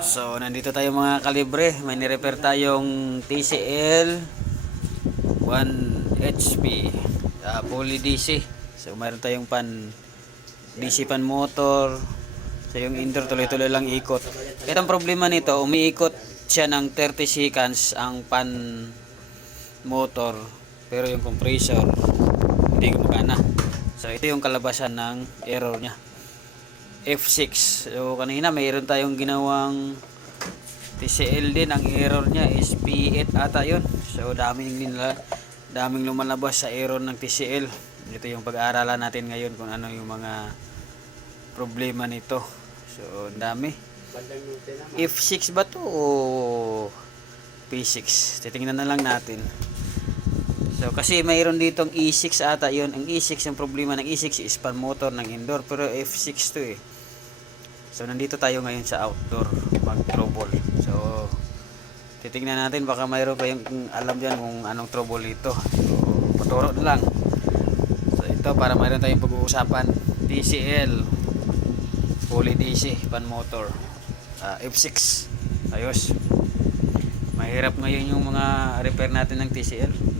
So, nandito tayo mga kalibre. May nirepair tayong TCL 1 HP uh, fully DC. So, mayroon tayong pan DC pan motor. So, yung indoor tuloy-tuloy lang ikot. Ang problema nito, umiikot siya ng 30 seconds ang pan motor. Pero yung compressor, hindi gumagana. So, ito yung kalabasan ng error niya. F6. So kanina mayroon tayong ginawang TCL din. Ang error niya is P8 ata yun. So daming nila daming lumalabas sa error ng TCL. Ito yung pag-aaralan natin ngayon kung ano yung mga problema nito. So dami. F6 ba to o P6? Titingnan na lang natin. So kasi mayroon ditong E6 ata yun. Ang E6 yung problema ng E6 is pan motor ng indoor pero F6 to eh. So nandito tayo ngayon sa outdoor mag trouble. So titingnan natin baka mayroon kayong alam diyan kung anong trouble ito. So paturo lang. So ito para mayroon tayong pag-uusapan. TCL fully DC pan motor. Ah, F6. Ayos. Mahirap ngayon yung mga repair natin ng TCL.